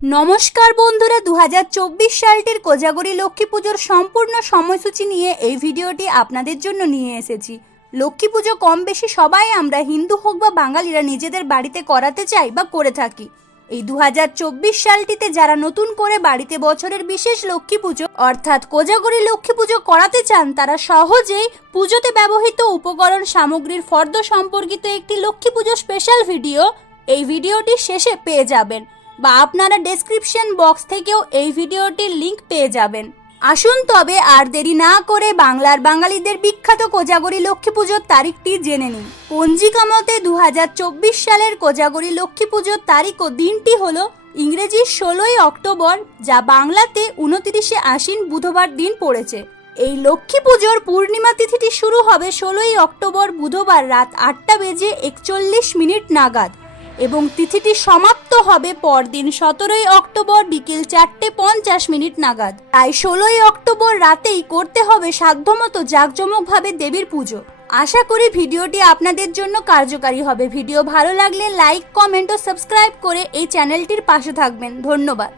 নমস্কার বন্ধুরা দু হাজার চব্বিশ সালটির কোজাগরি লক্ষ্মী পুজোর সম্পূর্ণ সময়সূচি নিয়ে এই ভিডিওটি আপনাদের জন্য নিয়ে এসেছি। লক্ষ্মী পুজো কম বেশি সবাই আমরা হিন্দু হোক বা বাঙালিরা নিজেদের বাড়িতে করাতে চাই বা করে থাকি। এই দু সালটিতে যারা নতুন করে বাড়িতে বছরের বিশেষ লক্ষ্মী পুজো, অর্থাৎ কোজাগরি লক্ষ্মী পুজো করাতে চান, তারা সহজেই পুজোতে ব্যবহৃত উপকরণ সামগ্রীর ফর্দ সম্পর্কিত একটি লক্ষ্মী পুজো স্পেশাল ভিডিও এই ভিডিওটি শেষে পেয়ে যাবেন। বা আপনারা ডেসক্রিপশন বক্স থেকেও এই ভিডিওটির লিংক পেয়ে যাবেন। আসুন তবে আর দেরি না করে বাংলার বাঙালিদের বিখ্যাত কোজাগরি লক্ষ্মী পুজোর তারিখটি জেনে নিন। পঞ্জিকা মতে দু সালের কোজাগরি লক্ষ্মী পুজোর তারিখ ও দিনটি হল ইংরেজির ষোলোই অক্টোবর, যা বাংলাতে উনতিরিশে আশ্বিন বুধবার দিন পড়েছে। এই লক্ষ্মী পুজোর পূর্ণিমা তিথিটি শুরু হবে ষোলোই অক্টোবর বুধবার রাত আটটা বেজে একচল্লিশ মিনিট নাগাদ। এবং তিথিটি সমাপ্ত হবে পরদিন সতেরোই অক্টোবর বিকেল চারটে পঞ্চাশ মিনিট নাগাদ। তাই ষোলোই অক্টোবর রাতেই করতে হবে সাধ্যমতো জাঁকজমকভাবে দেবীর পুজো। আশা করি ভিডিওটি আপনাদের জন্য কার্যকারী হবে। ভিডিও ভালো লাগলে লাইক, কমেন্ট ও সাবস্ক্রাইব করে এই চ্যানেলটির পাশে থাকবেন। ধন্যবাদ।